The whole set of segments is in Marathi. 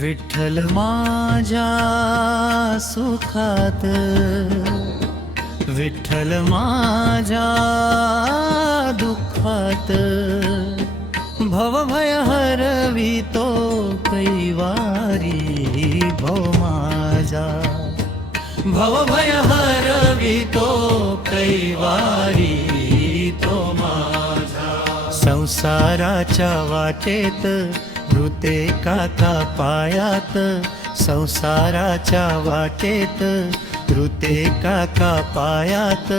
विठ्ठल माझ्या सुखात, विठ्ठल माझ्या दुःखात, भवभय हरवितो कैवारी भव माझा, भवभय हरवितो कैवारी तो माझा। संसाराच्या वाटेत ऋते काका पायात, संसाराच्या वाटेत ऋते काका पायात,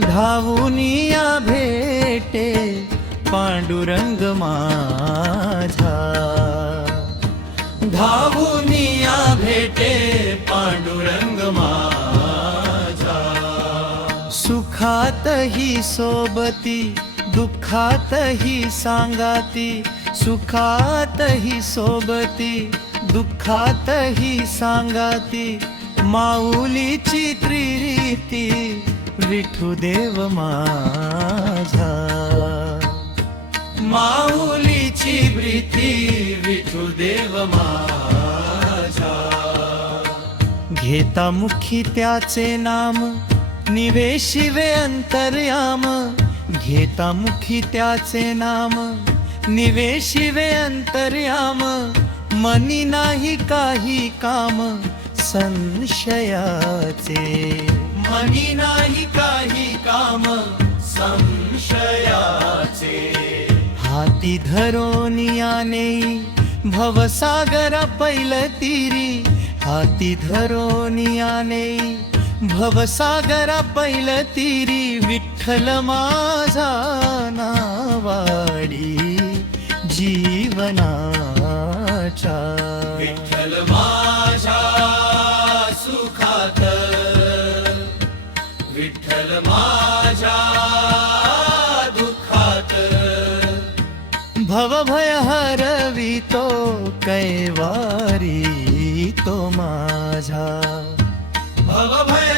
धावून या भेटे पांडुरंग माझा, धावून या भेटे पांडुरंग माझा। सुखातही सोबती, दुःखातही सांगाती, सुखातही सोबती, दुःखातही सांगाती, माऊलीची त्रिरीती विठुदेव माझा, माऊलीची प्रीती विठुदेव माझा। घेता मुखी त्याचे नाम निवेशिवे अंतर्याम, घेता मुखी त्याचे नाम निवेशिवे अंतर्याम, मनी नाही काही काम संशयाचे, मनी नाही काही काम संशयाचे। हाती धरून याने भवसागरा पैल तीरी, हाती धरून याने भवसागरा पैल तीरी, विठ्ठल माझा नावाडी जीवनाच्या, विठ्ठल माझ्या सुखात, विठ्ठल माझ्या दुःखात, भवभय हरवितो कैवारी तो माझा, भवभय